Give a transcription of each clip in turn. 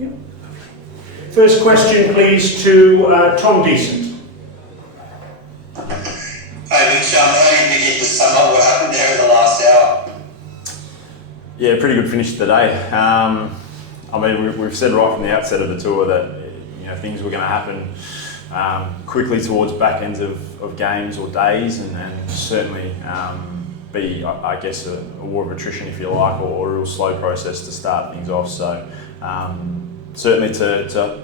Yep. First question, please, to Tom Decent. Hey Mitch, how do you begin to sum up what happened there in the last hour? Yeah, pretty good finish to the day. I mean, we've said right from the outset of the tour that things were going to happen quickly towards back ends of games or days, and certainly be, I guess, a war of attrition, if you like, or a real slow process to start things off. So certainly to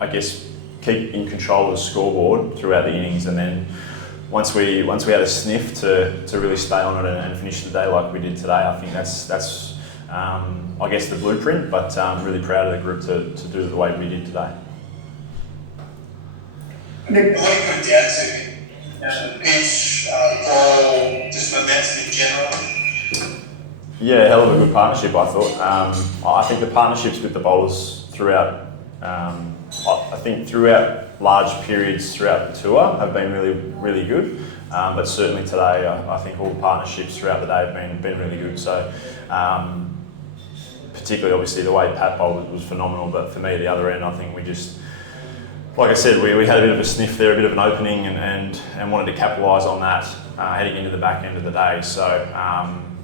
I guess, keep in control of the scoreboard throughout the innings, and then once we had a sniff to really stay on it and finish the day like we did today, I think that's I guess the blueprint, but really proud of the group to do it the way we did today. Nick. What do you put it down to? Pitch, ball, just momentum in general? Yeah, hell of a good partnership, I thought. I think the partnerships with the bowlers throughout, I think throughout large periods throughout the tour have been really good. But certainly today, I think all the partnerships throughout the day have been really good. So particularly obviously the way Pat bowled was phenomenal, but for me the other end, I think we just, like I said, we had a bit of a sniff there, a bit of an opening, and wanted to capitalise on that heading into the back end of the day. So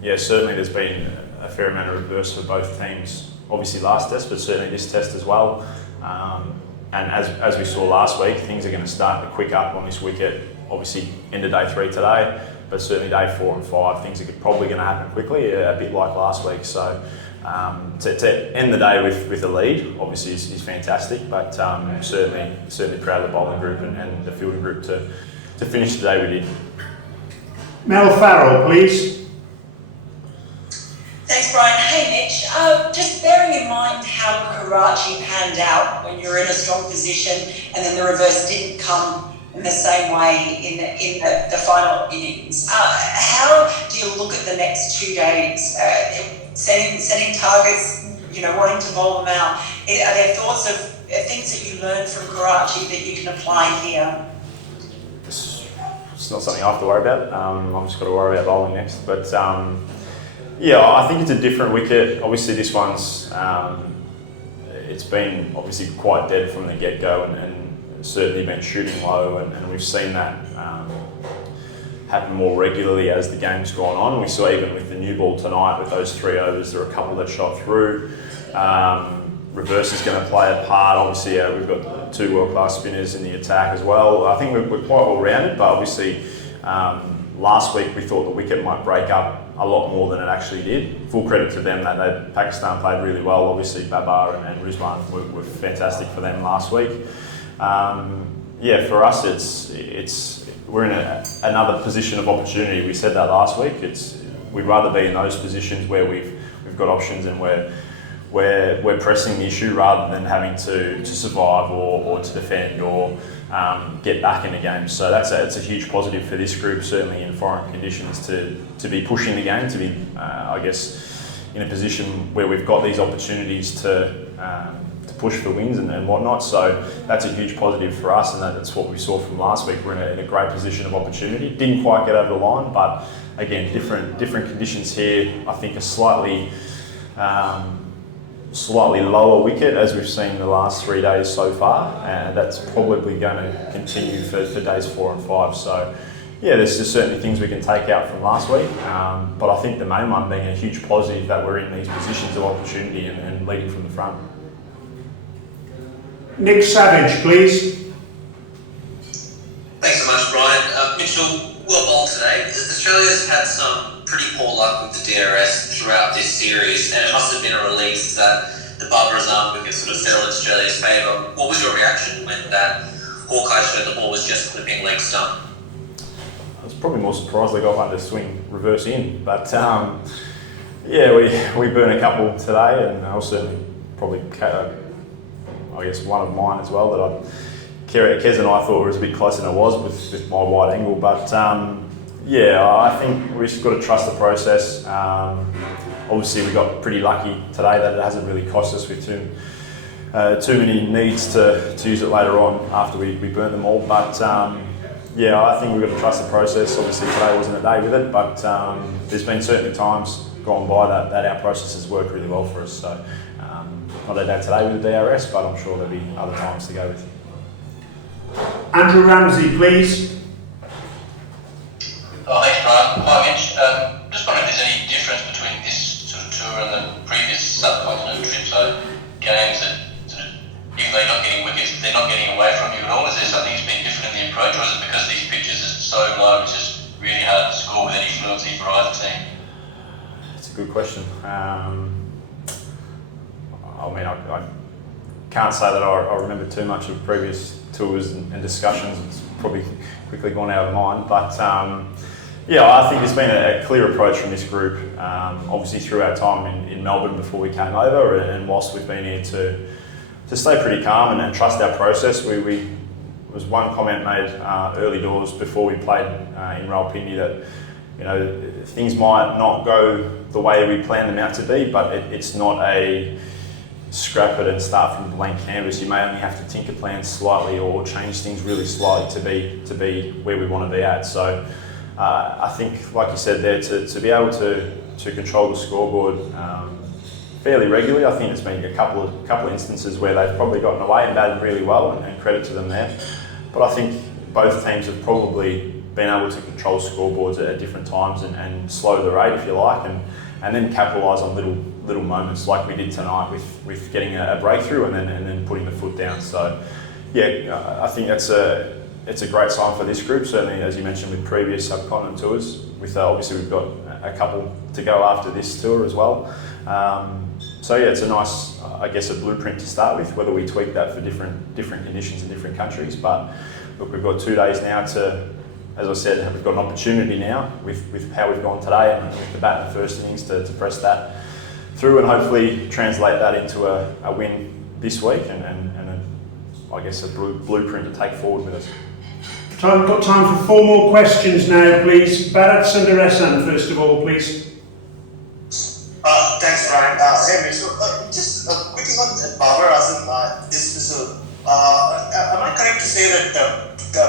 yeah, certainly there's been a fair amount of reverse for both teams. Obviously last test, but certainly this test as well. And as we saw last week, things are going to start to quick up on this wicket. Obviously end of day 3 today, but certainly day 4 and 5, things are probably going to happen quickly, a bit like last week. So to end the day with a lead, obviously is fantastic, but certainly proud of the bowling group and the fielding group to finish the day we did. Mel Farrell, please. Thanks, Brian. Hey, Mitch. Just bearing in mind how Karachi panned out when you're in a strong position, and then the reverse didn't come in the same way in the final innings. How do you look at the next 2 days? Setting targets, wanting to bowl them out. Are there thoughts of things that you learned from Karachi that you can apply here? It's not something I have to worry about. I've just got to worry about bowling next. But yeah, I think it's a different wicket. Obviously this one's, it's been obviously quite dead from the get-go, and certainly been shooting low, and we've seen that happen more regularly as the game's gone on. We saw even with the new ball tonight, with those 3 overs, there were a couple that shot through. Reverse is going to play a part. Obviously, we've got 2 world-class spinners in the attack as well. I think we're quite well-rounded, but obviously last week we thought the wicket might break up a lot more than it actually did. Full credit to them that Pakistan played really well. Obviously, Babar and Rizwan were fantastic for them last week. Yeah, for us, we're in another position of opportunity. We said that last week. We'd rather be in those positions where we've got options and we're pressing the issue rather than having to survive or to defend or get back in the game. So it's a huge positive for this group, certainly in foreign conditions, to be pushing the game, to be I guess in a position where we've got these opportunities to push for wins and whatnot. So that's a huge positive for us, and that's what we saw from last week. We're in a great position of opportunity. Didn't quite get over the line, but again, different conditions here. I think a slightly lower wicket as we've seen the last 3 days so far, and that's probably going to continue for days 4 and 5. So yeah, there's certainly things we can take out from last week, but I think the main one being a huge positive that we're in these positions of opportunity and leading from the front. Nick Savage, please. Thanks so much, Brian. Mitchell, well bowled today. Australia's had some pretty poor luck with the DRS throughout this series, and it must have been a relief that the Babar Azam wicket sort of settled in Australia's favour. What was your reaction when that Hawkeye showed the ball was just clipping leg stump? I was probably more surprised they got one to swing reverse in, but yeah, we burned a couple today, and I was certainly probably, I guess, one of mine as well that Kez and I thought was a bit closer than it was with my wide angle, but yeah, I think we've just got to trust the process. Obviously, we got pretty lucky today that it hasn't really cost us with too many needs to use it later on after we burnt them all. But yeah, I think we've got to trust the process. Obviously, today wasn't a day with it, but there's been certainly times gone by that our process has worked really well for us. So Not a day today with the DRS, but I'm sure there'll be other times to go with. Andrew Ramsey, please. Oh, thanks, Brian. Hi, Mitch. Just wondering if there's any difference between this sort of tour and the previous subcontinent trip. So games that sort of, even though you're not getting wickets, they're not getting away from you at all. Is there something that's been different in the approach, or is it because these pitches are so low, it's just really hard to score with any fluency for either team? It's a good question. I can't say that I remember too much of previous tours and discussions. It's probably quickly gone out of mind, but yeah, I think there's been a clear approach from this group, obviously through our time in Melbourne before we came over, and whilst we've been here to stay pretty calm and trust our process. We was one comment made early doors before we played in Rawalpindi that, you know, things might not go the way we planned them out to be, but it's not a scrap it and start from blank canvas. You may only have to tinker plans slightly or change things really slightly to be where we want to be at. So I think, like you said there, to be able to control the scoreboard fairly regularly. I think there's been a couple of instances where they've probably gotten away and batted really well, and credit to them there. But I think both teams have probably been able to control scoreboards at different times and slow the rate, if you like, and then capitalise on little moments like we did tonight with getting a breakthrough and then putting the foot down. So yeah, I think it's a great sign for this group, certainly as you mentioned with previous subcontinent tours. With obviously we've got a couple to go after this tour as well. So yeah, it's a nice, I guess, a blueprint to start with, whether we tweak that for different conditions in different countries. But look, we've got 2 days now to, as I said, we've got an opportunity now with how we've gone today and with the bat in the first innings to press that through and hopefully translate that into a win this week and I guess a blueprint to take forward with us. Got time for 4 more questions now, please. Bharat Sundaresan, first of all, please. Thanks, Brian. Hey, Mitch. So, just quickly on Babar Azam dismissal. Am I correct to say that the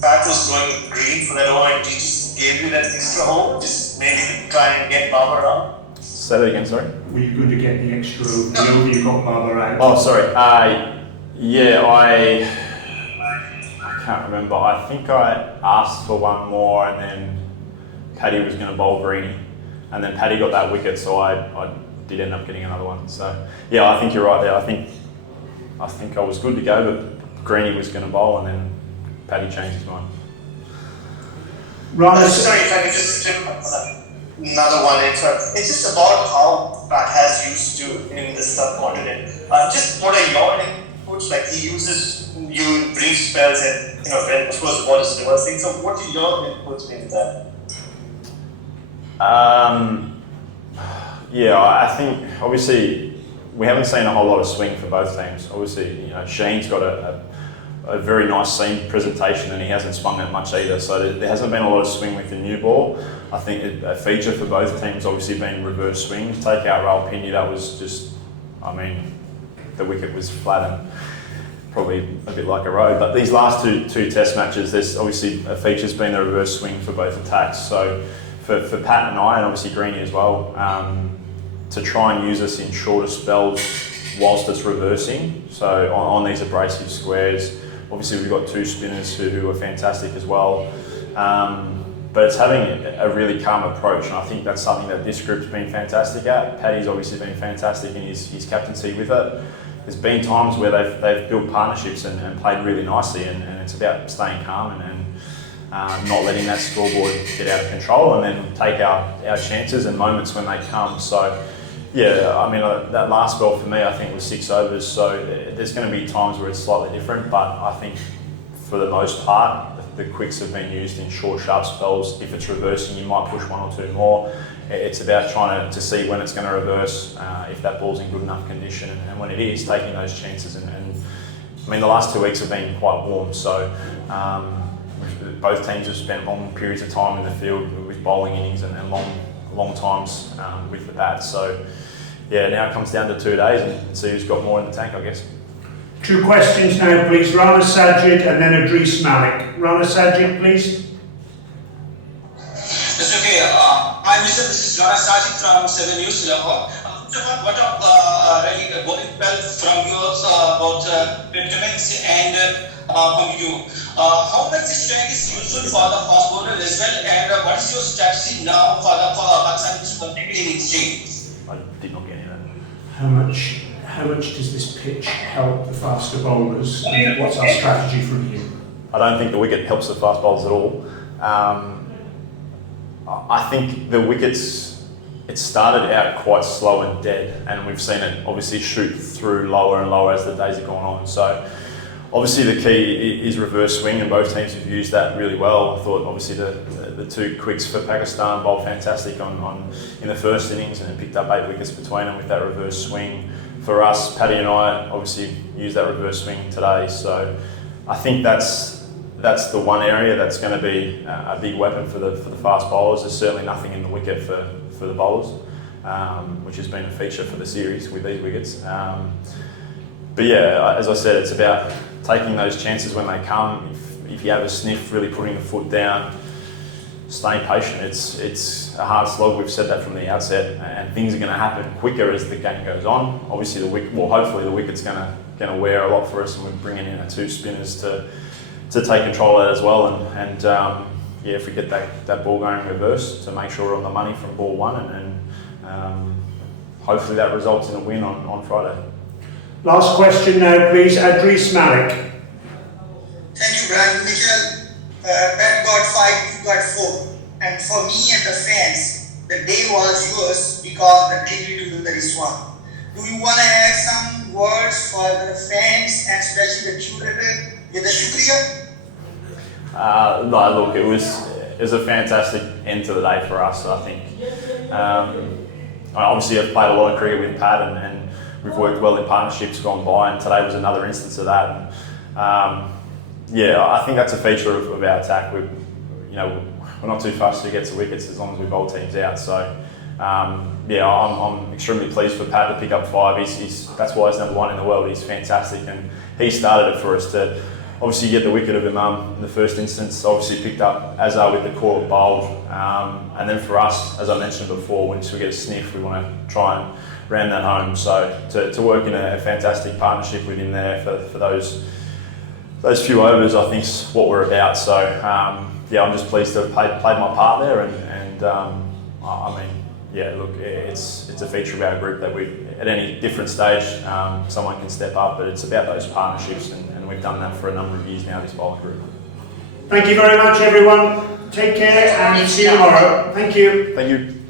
PAK was going green for that over and he just gave you that extra home, just maybe to try and get Babar out? Say that again, sorry? Were you going to get the extra over you got Barber out? Oh, sorry. Yeah, I can't remember. I think I asked for one more and then Paddy was going to bowl Greenie. And then Paddy got that wicket, so I did end up getting another one. So yeah, I think you're right there. I think I was good to go, but Greenie was going to bowl, and then Paddy changed his mind. Right. Sorry, if I could just slip another one in. So it's just about how PAK has used to in the subcontinent. Just what are your inputs? Like he uses you in brief spells, and when of course the ball is reversing. So what are your inputs into that? Yeah, I think obviously we haven't seen a whole lot of swing for both teams. Obviously, Sheen's got a very nice seam presentation and he hasn't swung that much either. So there hasn't been a lot of swing with the new ball. I think a feature for both teams obviously been reverse swings. Take out Rawalpindi, that was just, the wicket was flat and probably a bit like a road. But these last two test matches, there's obviously a feature's been the reverse swing for both attacks. So for Pat and I, and obviously Greenie as well, to try and use us in shorter spells whilst it's reversing. So on these abrasive squares, obviously we've got 2 spinners who are fantastic as well. But it's having a really calm approach, and I think that's something that this group's been fantastic at. Paddy's obviously been fantastic in his captaincy with it. There's been times where they've built partnerships and played really nicely, and it's about staying calm and not letting that scoreboard get out of control, and then take our chances and moments when they come. So yeah, that last spell for me I think was 6 overs, so there's going to be times where it's slightly different, but I think for the most part the quicks have been used in short sharp spells. If it's reversing you might push 1 or 2 more. It's about trying to see when it's going to reverse, if that ball's in good enough condition, and when it is, taking those chances. And the last 2 weeks have been quite warm, so both teams have spent long periods of time in the field with bowling innings and long times with the bat. So yeah, now it comes down to 2 days and see who's got more in the tank, I guess. 2 questions now, please. Rana Sajid and then Idris Malik. Rana Sajid, please. That's okay. Hi, Mr. This is Rana Sajid from 7 News, Lahore. what really going well from yours about Cric-Mate and from you. How much this track is useful for the fast bowler as well, and what is your strategy now for the Pakistan in exchange? I did not get any of that. How much does this pitch help the faster bowlers? And what's our strategy from here? I don't think the wicket helps the fast bowlers at all. I think the wickets, it started out quite slow and dead, and we've seen it obviously shoot through lower and lower as the days have gone on. So obviously the key is reverse swing, and both teams have used that really well. I thought obviously the two quicks for Pakistan bowled fantastic in the first innings and picked up 8 wickets between them with that reverse swing. For us, Paddy and I obviously used that reverse swing today. So I think that's the one area that's going to be a big weapon for the fast bowlers. There's certainly nothing in the wicket for the bowlers, which has been a feature for the series with these wickets. But yeah, as I said, it's about taking those chances when they come. If you have a sniff, really putting the foot down, staying patient. It's a hard slog. We've said that from the outset, and things are going to happen quicker as the game goes on. Obviously, hopefully the wicket's going to wear a lot for us, and we're bringing in our 2 spinners to take control of that as well. And yeah, if we get that ball going in reverse, to make sure we're on the money from ball 1, and hopefully that results in a win on Friday. Last question now, please. Adris Malik. Thank you, Brian. Mitchell, Pat got 5, you got 4. And for me and the fans, the day was yours because the day to do this one. Do you want to add some words for the fans and especially the curator with the shukriya? No, look, it was a fantastic end to the day for us. I think obviously I've played a lot of cricket with Pat, and we've worked well in partnerships gone by, and today was another instance of that. Yeah, I think that's a feature of our attack. We're not too fast to get to wickets as long as we bowl teams out. So yeah, I'm extremely pleased for Pat to pick up 5. That's why he's number 1 in the world. He's fantastic, and he started it for us to obviously get the wicket of Imam in the first instance. Obviously picked up Azhar with the court bowled, and then for us, as I mentioned before, once we get a sniff, we want to try and ram that home. So to work in a fantastic partnership with him there for those few overs, I think is what we're about. So yeah, I'm just pleased to have played my part there, and I mean, yeah, look, it's a feature of our group that we, at any different stage, someone can step up, but it's about those partnerships, and we've done that for a number of years now, this bowling group. Thank you very much, everyone. Take care and see you tomorrow. Thank you. Thank you.